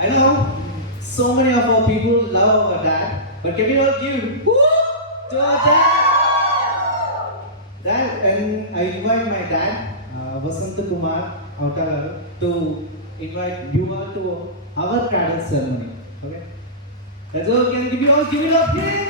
I know so many of our people love our dad, but can we all give woo to our dad? Dad, and I invite my dad, Vasant Kumar Autagaru, to invite you all to our cradle ceremony. Okay? Let's all can give you all give it up, please.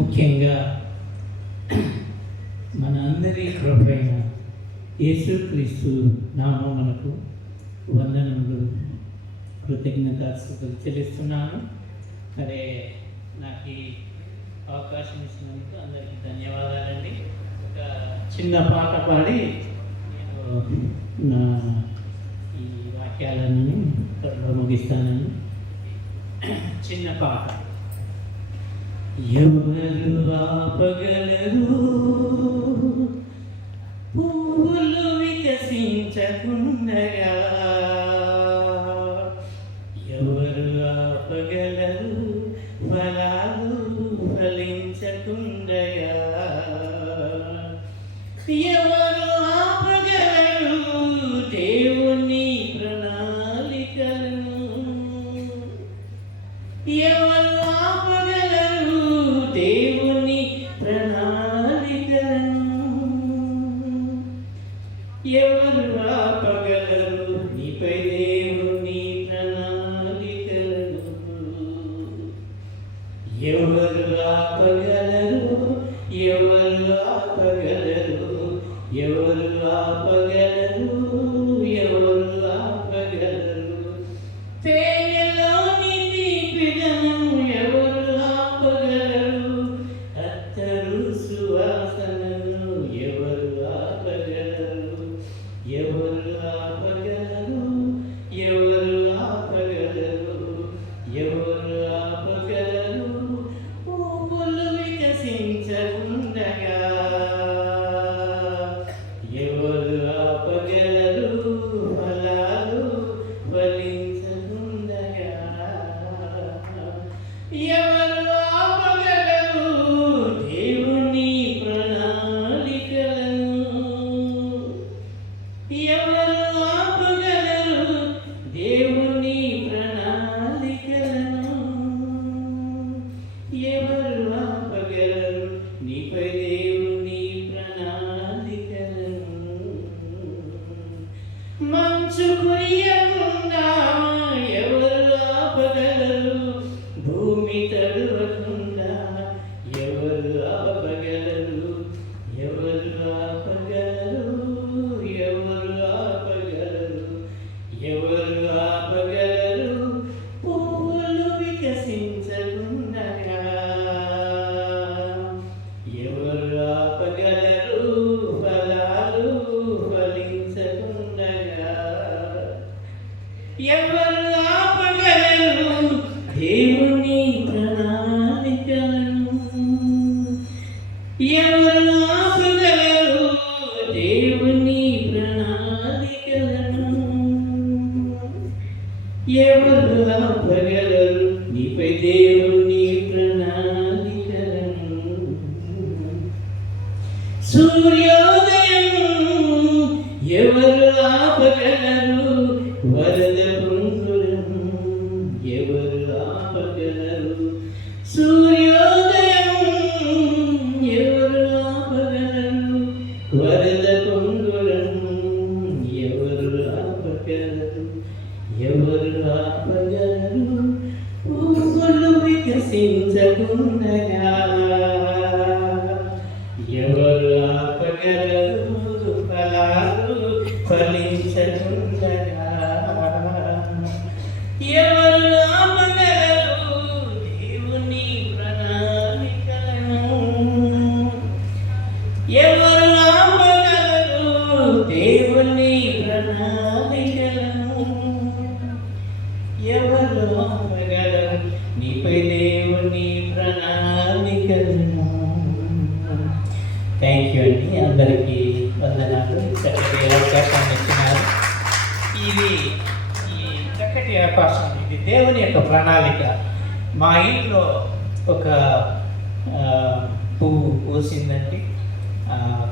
ముఖ్యంగా మన అందరి ప్రభువైన యేసుక్రీస్తు నామమునకు వందనములు కృతజ్ఞతాస్తుతులు చెల్లిస్తున్నాను. అదే నాకు ఈ అవకాశం ఇచ్చినందుకు అందరికీ ధన్యవాదాలండి. ఒక చిన్న పాట పాడి నేను నా ఈ వాక్యాలను త్వరలో ముగిస్తానని. చిన్న పాట. ఎవరు ఆపగలరు పువ్వులు వికసించకుండగా? ఎవరు ఆపగలరు ఫలాలు ఫలించకుండగా? ఎవరు ఆపగలరు దేవుని ప్రణాళికలను? ఎవరు ఆపగలరు దేవుని ప్రణాళికలను? ఎవరు ఆపగలరు నీపై దేవుని ప్రణాళికలను? ఎవరు ఆపగలరు? ఎవరు ఆపగలరు? ఎవరు ఆపగలరు? ఎవరు ఆపగలరు? తేనెలోని తీపిదనం ఎవరు ఆపగలరు? అత్తరు సువాసనను ఎవరు ఆపగలరు? ఎవరు ఆపగలరు? ఎవరు ఆపగలరు? ఎవరు ఆపగలరు? పువ్వులు వికసించకుండగా ఎవరు ఆపగలరు? ఫలాలు ఫలించకుండగా ఎవరు ఆపగలరు దేవుని ప్రణాళికలను? ఎవరు ఆపగలరు దేవుని ప్రణాళికలను? ఎవరు ఆపగలరు నీపై దేవుని ప్రణాళికలను? మంచు కురియకుండా ఎవరు ఆపగలరు? భూమి తడవకుండా ఎవరు ఆపగలరు? ఎవరు ఆపగలరు? ఎవరు ఆపగలరు? ఎవరు ఆపగలరు? పువ్వులు వికసించకుండగా ఎవరు ఆపగలరు? ఫలాలు ఫలించకుండగా ఎవరు ఆపగలరు దేవుని ప్రణాళికలను? ఎవరు ఆపగలరు దేవుని ప్రణాళికలను? ఎవరు ఆపగలరు నీపై దేవుని ప్రణాళికలను? సూర్యోదయం ఎవరు ఆపగలరు? వరద పొంగులను ఎవరు ఆపగలరు? సూర్యోదయం ఎవరు ఆపగలరు? వరద పొంగులను ఎవరు ఆపగలరు? ఎవరు ఆపగలరు? పువ్వులు వికసించకుండగా ఎవరు ఆపగలరు? ఫలాలు ఫలించకుండగా ఎవరు ఆపగలరు దేవుని ప్రణాళికలను? ఎవరు ఆపగలరు దేవుని ప్రణాళికలను? ఎవరు ఆపగలరు నీ థ్యాంక్ యూ అండి. అందరికీ వందనాలు. చక్కటి అవకాశాన్ని ఇచ్చినారు. ఇది ఈ చక్కటి అవకాశం, ఇది దేవుని యొక్క ప్రణాళిక. మా ఇంట్లో ఒక పువ్వు పూసిందండి.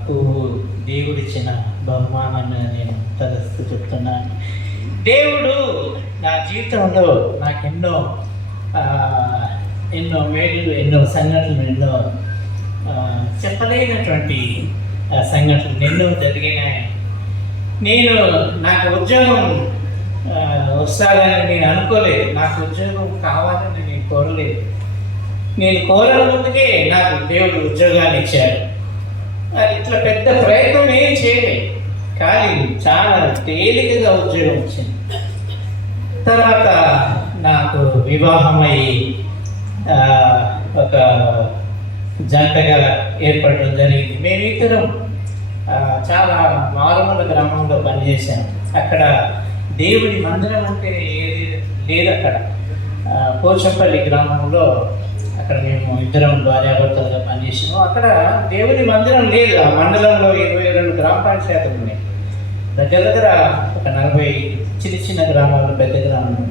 పువ్వు దేవుడిచ్చిన బహుమానాన్ని నేను తలస్తూ చెప్తున్నాను. దేవుడు నా జీవితంలో నాకు ఎన్నో మేలు, ఎన్నో సంఘటనలు, ఎన్నో చెప్పలేనటువంటి సంఘటనలు ఎన్నో జరిగినాయి. నాకు ఉద్యోగం వస్తాదని నేను అనుకోలేదు. నాకు ఉద్యోగం కావాలని నేను కోరలేదు. నేను కోరల ముందుకే నాకు దేవుడు ఉద్యోగాన్ని ఇచ్చాడు. ఇట్లా పెద్ద ప్రయత్నం ఏం చేయలేదు, కానీ చాలా తేలికగా ఉద్యోగం వచ్చింది. తర్వాత నాకు వివాహమై ఒక జంటగా ఏర్పడడం జరిగింది. మేమిద్దరం చాలా మారుమూల గ్రామంలో పనిచేశాం. అక్కడ దేవుడి మందిరం అంటే ఏది లేదు. అక్కడ పోచంపల్లి గ్రామంలో అక్కడ మేము ఇద్దరం భార్యాభర్తలుగా పనిచేసాము. అక్కడ దేవుడి మందిరం లేదు. ఆ మండలంలో 22 గ్రామ పంచాయతీలు ఉన్నాయి. దగ్గర ఒక 40 చిన్న గ్రామాలు, పెద్ద గ్రామాలు.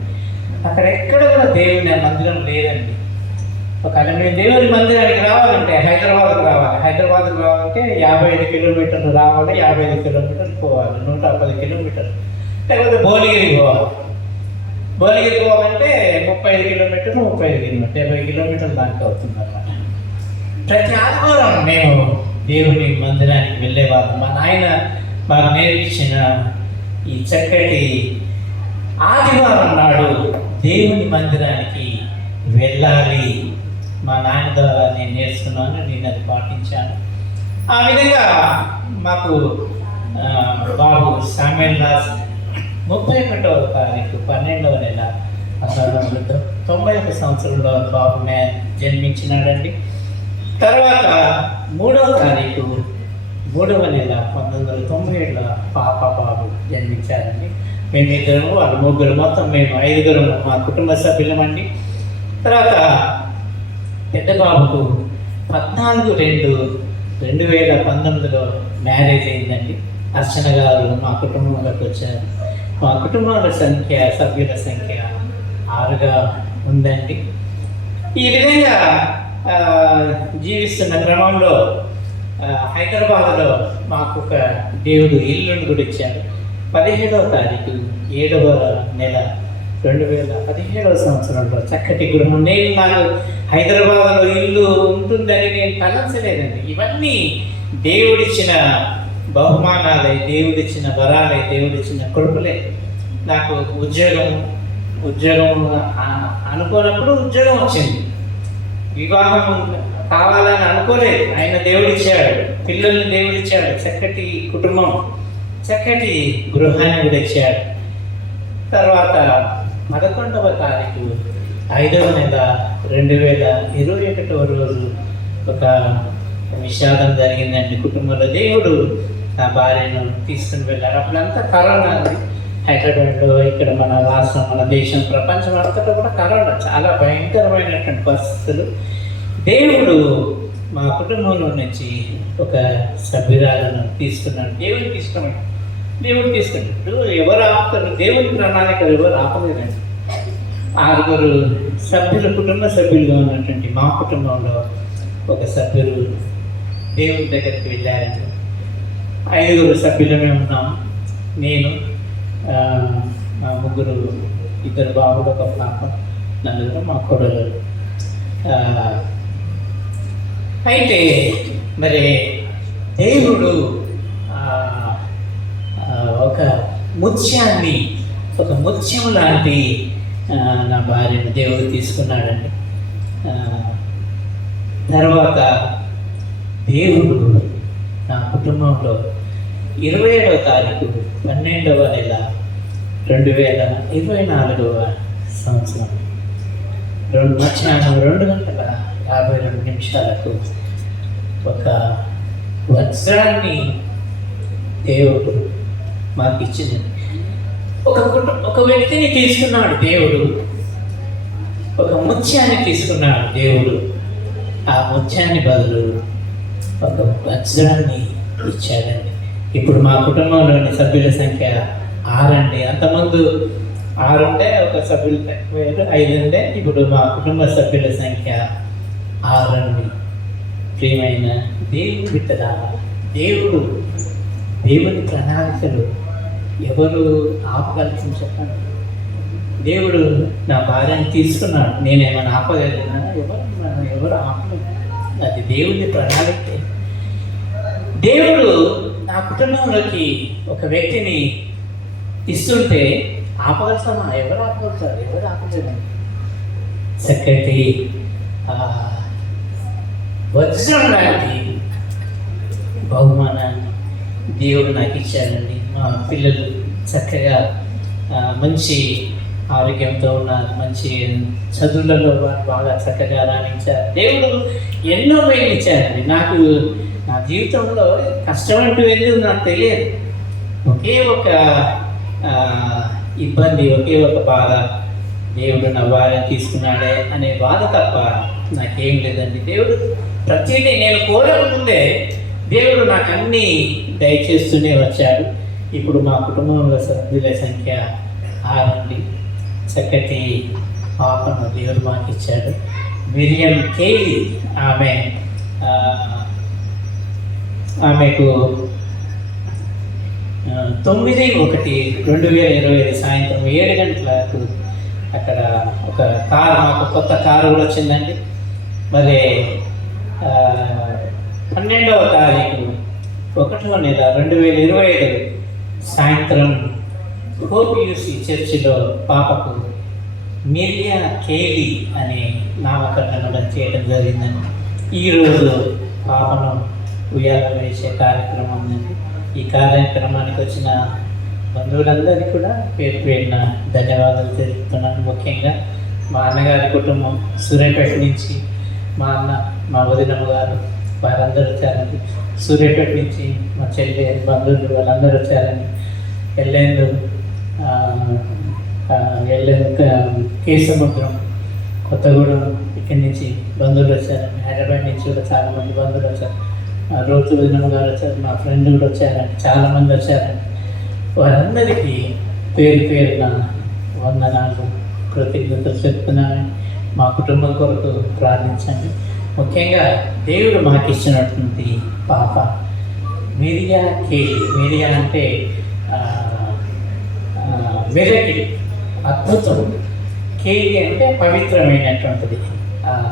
అక్కడ ఎక్కడ కూడా దేవుని మందిరం లేదండి. ఒకవేళ మేము దేవుని మందిరానికి రావాలంటే హైదరాబాద్కు రావాలి. హైదరాబాద్కు రావాలంటే 55 కిలోమీటర్లు రావాలి, 55 కిలోమీటర్లు పోవాలి, 110 కిలోమీటర్లు. లేకపోతే భువనగిరికి పోవాలి. భువనగిరికి పోవాలంటే 35 కిలోమీటర్లు, 70 కిలోమీటర్లు దానికి అవుతుంది అన్నమాట. ప్రతి ఆదివారం మేము దేవుని మందిరానికి వెళ్ళేవాళ్ళం. మా నాయన మాకు నేర్పించిన ఈ చక్కటి ఆదివారం నాడు దేవుని మందిరానికి వెళ్ళాలి. మా నాయన ద్వారా నేను నేర్చుకున్నాను, నేను అది పాటించాను. ఆ విధంగా మాకు బాబు సామ్యుయల్ దాస్ 31వ తారీఖు 12వ నెల 1991 సంవత్సరంలో బాబు జన్మించినాడండి. తర్వాత 3వ తారీఖు 3వ నెల 1997లో పాప బాబు జన్మించారండి. మేమిద్దరము, వాళ్ళ ముగ్గురు, మొత్తం మేము 5 మా కుటుంబ సభ్యులమండి. తర్వాత పెద్ద బాబుకు 14/2/2019లో మ్యారేజ్ అయిందండి. అర్చన గారు మా కుటుంబంలోకి వచ్చారు. మా కుటుంబాల సభ్యుల సంఖ్య 6గా ఉందండి. ఈ విధంగా జీవిస్తున్న క్రమంలో హైదరాబాద్లో మాకు ఒక దేవుడు ఇల్లుని కూడా ఇచ్చాడు. 17వ తారీఖు 7వ నెల 2017వ సంవత్సరంలో చక్కటి గృహం. నాకు హైదరాబాద్లో ఇల్లు ఉంటుందని నేను తలంచలేదండి. ఇవన్నీ దేవుడిచ్చిన బహుమానాలే, దేవుడిచ్చిన వరాలే, దేవుడిచ్చిన కొడుకులే. నాకు ఉద్యోగం అనుకోనప్పుడు ఉద్యోగం వచ్చింది. వివాహం కావాలని అనుకోలేదు, ఆయన దేవుడిచ్చాడు. పిల్లల్ని దేవుడిచ్చాడు, చక్కటి కుటుంబం, చక్కటి గృహాన్ని కూడా ఇచ్చాడు. తర్వాత 11వ తారీఖు 5వ నెల 2021వ రోజు ఒక విషాదం జరిగిందండి కుటుంబంలో. దేవుడు నా భార్యను తీసుకుని వెళ్ళారు. అప్పుడంతా కరోనా అండి. హైదరాబాద్లో, ఇక్కడ మన రాష్ట్రం, మన దేశం, ప్రపంచం అంతటా కూడా కరోనా, చాలా భయంకరమైనటువంటి పరిస్థితులు. దేవుడు మా కుటుంబంలో నుంచి ఒక సభ్యురాలను తీసుకున్నాడు. దేవుడు తీసుకున్నాడు. ఎవరు ఆపుతారు? దేవుని ప్రణాళికలు ఎవరు ఆపలేదండి. 6 సభ్యులు, కుటుంబ సభ్యులుగా ఉన్నటువంటి మా కుటుంబంలో ఒక సభ్యులు దేవుని దగ్గరికి వెళ్ళారండి. 5 సభ్యులమే ఉన్నాం. నేను, మా ముగ్గురు, 2 బాబులు, ఒక పాప, 4 మా కొడలు. అయితే మరి దేవుడు ఒక ముత్యం లాంటి నా భార్యను దేవుడు తీసుకున్నాడండి. తర్వాత దేవుడు నా కుటుంబంలో 27వ తారీఖు 12వ నెల 2024వ సంవత్సరం మధ్యాహ్నం 2:52 ఒక వజ్రాన్ని దేవుడు మాకు ఇచ్చింది. ఒక వ్యక్తిని తీసుకున్నాడు దేవుడు, ఒక ముత్యాన్ని తీసుకున్నాడు దేవుడు. ఆ ముత్యాన్ని బదులు ఒక వజ్రాన్ని ఇచ్చాడండి. ఇప్పుడు మా కుటుంబంలోని సభ్యుల సంఖ్య 6 అండి. అంతకుముందు 6 ఉంటే ఒక సభ్యులు తక్కువ 5 ఉంటే ఇప్పుడు మా కుటుంబ సభ్యుల సంఖ్య 6 అండి. ప్రియమైన దేవుని బిడ్డలా, దేవుని ప్రణాళికలు ఎవరు ఆపగలుగుతుంది చెప్పండి? దేవుడు నా భార్యను తీసుకున్నాడు, నేనేమైనా ఆపగలిగినా? ఎవరు ఆపలేదు. అది దేవుని ప్రణాళిక. దేవుడు నా కుటుంబంలోకి ఒక వ్యక్తిని ఇస్తుంటే ఆపగలుగుతామా? ఎవరు ఆపగలుగుతారు? ఎవరు ఆపలేదండి. చక్కటి వజ్రం లాంటి బహుమానాన్ని దేవుడు నాకు ఇచ్చాడండి. మా పిల్లలు చక్కగా మంచి ఆరోగ్యంతో ఉన్నారు, మంచి చదువులలో బాగా చక్కగా రాణించారు. దేవుడు ఎన్నో మేలు ఇచ్చారండి. నాకు నా జీవితంలో కష్టం అంటూ ఎందుకు నాకు తెలియదు. ఒకే ఒక ఇబ్బంది, ఒకే ఒక బాధ, దేవుడు నా భార్యను తీసుకున్నాడే అనే బాధ తప్ప నాకేం లేదండి. దేవుడు ప్రతిదీ నేను కోరకముందే దేవుడు నాకు అన్నీ దయచేస్తూనే వచ్చాడు. ఇప్పుడు మా కుటుంబంలో సభ్యుల సంఖ్య 6 అండి. చక్కటి పాపను దేవుడు మాకు ఇచ్చాడు. మిరియం కేలి, ఆమెకు 9/1/2025 సాయంత్రం 7 గంటలకు అక్కడ ఒక కారు, మాకు కొత్త కారు కూడా వచ్చిందండి. మరి 12వ తారీఖు 1వ నెల 2025 సాయంత్రం హోప్ యూసీ చర్చిలో పాపకు మిరియా కేలి అనే నామకరణం చేయడం జరిగిందండి. ఈరోజు పాపను ఉయ్యాల వేసే కార్యక్రమం ఉందండి. ఈ కార్యక్రమానికి వచ్చిన బంధువులందరికీ కూడా పేరు పేరున ధన్యవాదాలు తెలుపుతున్నాను. ముఖ్యంగా మా అన్నగారి కుటుంబం సూర్యాపేట నుంచి, మా అన్న, మా వదినమ్మ గారు వారందరూ వచ్చారండి. సూర్యాపేట నుంచి మా చెల్లి బంధువులు వాళ్ళందరూ వచ్చారండి. ఎల్లేందు కేసముద్రం, కొత్తగూడెం ఇక్కడి నుంచి బంధువులు వచ్చారండి. హైదరాబాద్ నుంచి కూడా చాలామంది బంధువులు వచ్చారు. రోజు వదినమ్మ గారు వచ్చారు, మా ఫ్రెండ్ కూడా వచ్చారండి, చాలామంది వచ్చారండి. వారందరికీ పేరు పేరున వందనాలు, కృతజ్ఞతలు చెప్తున్నానని. మా కుటుంబం కొరకు ప్రార్థించండి. ముఖ్యంగా దేవుడు మాకు ఇచ్చినటువంటి పాప మిరియా కేలి. మిరియా అంటే మిరకిల్, అద్భుతం. కేలి అంటే పవిత్రమైనటువంటిది.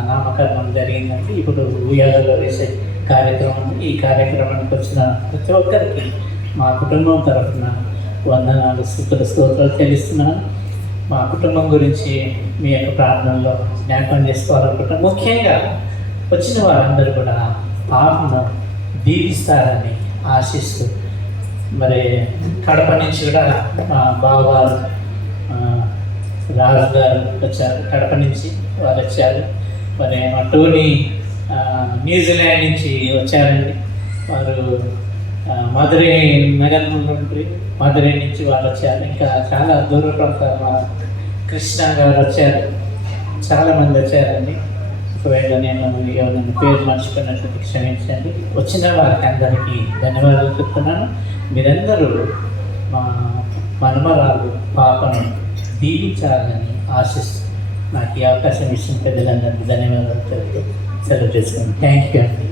నామకరణం జరిగిందంటే ఇప్పుడు ఉయ్యాలలో వేసే కార్యక్రమం. ఈ కార్యక్రమానికి వచ్చిన ప్రతి ఒక్కరికి మా కుటుంబం తరఫున వందనాలు, స్తోత్రాలు తెలుస్తున్నాను. మా కుటుంబం గురించి మీ యొక్క ప్రార్థనలో జ్ఞాపకం చేసుకోవాలనుకుంటున్నాను. ముఖ్యంగా వచ్చిన వారందరూ కూడా పాపను దీవిస్తారని ఆశిస్తూ, మరి కడప నుంచి కూడా మా బావగారు రాజు గారు వచ్చారు, కడప నుంచి వారు వచ్చారు. మరి మా టోనీ న్యూజిలాండ్ నుంచి వచ్చారండి. వారు మధురై నగర్ నుండి మధురై నుంచి వాళ్ళు వచ్చారు. ఇంకా చాలా దూర ప్రాంతాలు మా కృష్ణ గారు వచ్చారు. చాలామంది వచ్చారండి. ఒకవేళ నేను ఎవరైనా పేరు మర్చిపోయినట్టు క్షమించండి. వచ్చిన వారికి అందరికీ ధన్యవాదాలు చెప్తున్నాను. మీరందరూ మా మనమరాలు పాపను దీవించాలని ఆశిస్తూ నాకు ఈ అవకాశం ఇచ్చిన పెద్దలందరికీ ధన్యవాదాలు తెలుపుతూ సెలవు చేసుకోండి. థ్యాంక్ యూ అండి.